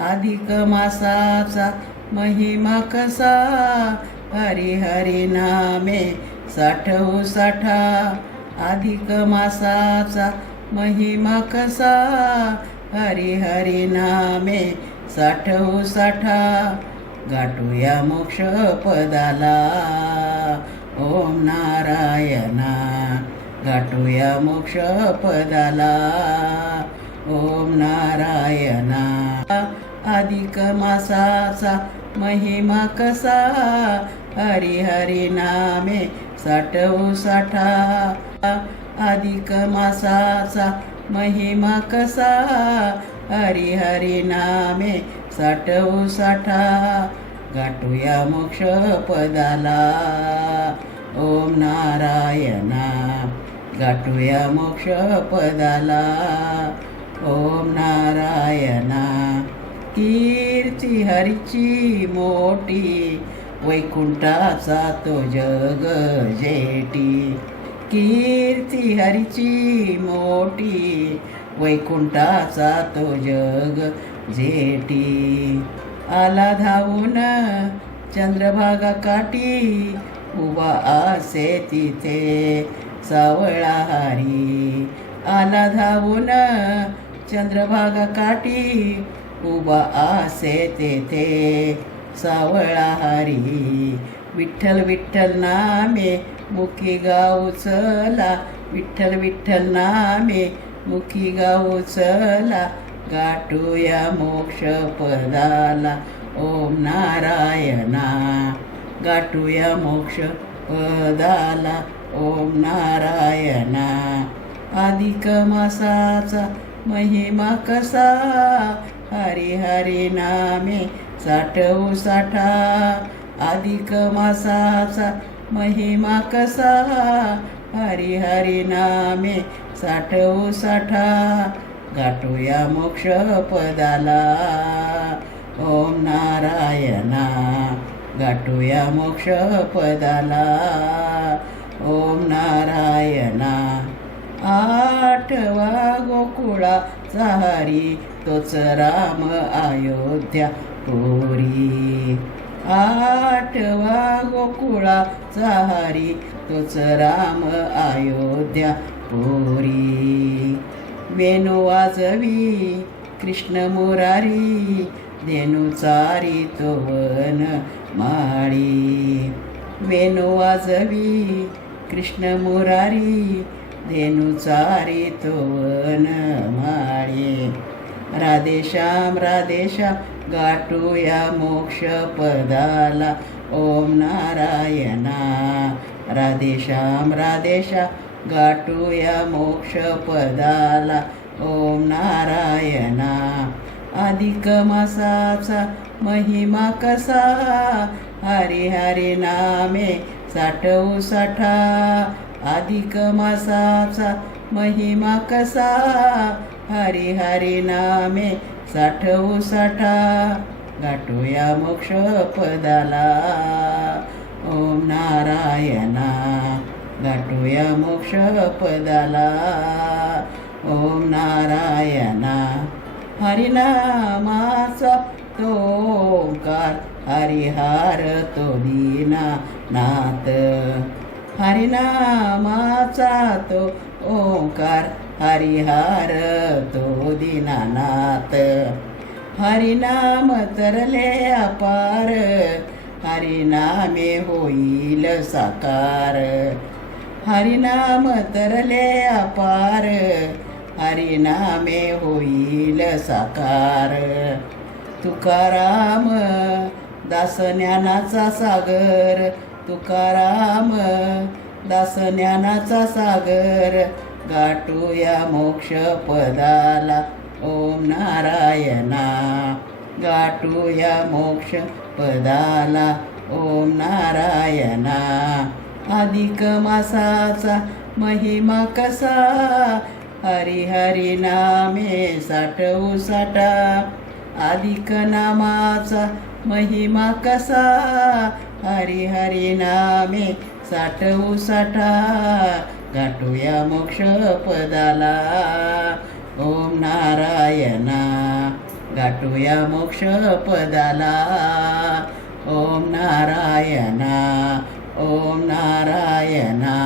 अधिक मासाचा महिमा कसा, हरी हरी नामे साठवू साठा. अधिक मासाचा महिमा कसा, हरी हरी नामे साठवू साठा. गाठूया मोक्ष पदाला ओम नारायणा. गाठूया मोक्ष पदाला ओम नारायणा. अधिक मासाचा महिमा कसा, हरी हरी नामे साठवू साठा. अधिक मासाचा महिमा कसा, हरी हरी नामे साठवू साठा. गाठूया मोक्ष पदाला ओम नारायणा. गाठूया मोक्ष पदाला ओम नारायणा. कीर्ती हरीची मोठी, वैकुंठाचा तो जग जेठी. कीर्ती हरीची मोठी, वैकुंठाचा तो जग जेठी. आला धावून चंद्रभागा काठी, उभा आसे तिथे सावळा हारी. आला धावून चंद्रभागा काठी, उभा आसे तेथे सावळा हारी. विठ्ठल विठ्ठल नामे मुखी गाऊ चला. विठ्ठल विठ्ठल नामे मुखी गाऊ चला. गाठूया मोक्ष पदाला ओम नारायणा. गाठूया मोक्ष पदाला ओम नारायणा. अधिक मासाचा महिमा कसा, हरी हरी नामे साठवू साठा. अधिक मासाचा महिमा कसा, हरी हरी नामे साठवू साठा. गाठूया मोक्ष पदाला ओम नारायणा. गाठूया मोक्ष पदाला ओम नारायणा. आठवा गोकुळाचा हरी, तोच राम अयोध्या पुरी. आठवा गोकुळाचा हरी, तोच राम अयोध्या पुरी. वेणू वाजवी कृष्ण मुरारी, धेनू चारी तो वन माळी. वेणू वाजवी कृष्ण मुरारी, धेनू चारी तो वन माळी. राधेश्याम राधेश्याम गाठूया मोक्ष पदाला ओम नारायणा. राधेश्याम राधेश्याम गाठूया मोक्ष पदाला ओम नारायणा. अधिक मासाचा महिमा कसा, हरी हरी नामे साठवू साठा. अधिक मासाचा महिमा कसा, हरी हरी नामे साठवू साठा. गाठूया मोक्ष पदाला ओम नारायणा. गाठूया मोक्ष पदाला ओम नारायणा. हरिनामाचा तो ओंकार, हरिहार तो दीनानाथ. हरिनामाचा तो ओंकार, हरिहार तो दीनानाथ. हरिनाम तरले अपार, हरिनामे होईल साकार. हरिनाम तरले अपार, हरिनामे होईल साकार. तुकाराम दास ज्ञानाचा सागर. तुकाराम दास ज्ञानाचा सागर. गाठूया मोक्ष पदाला ओम नारायणा. गाठूया मोक्ष पदाला ओम नारायणा. अधिक मासाचा महिमा कसा, हरी हरी नामे साठवू साठा. अधिक नामाचा महिमा कसा, हरी हरी नामे साठवू साठा. गाठूया मोक्ष पदाला ओम नारायणा. गाठूया मोक्ष पदाला. ओम नारायणा, ओम नारायणा.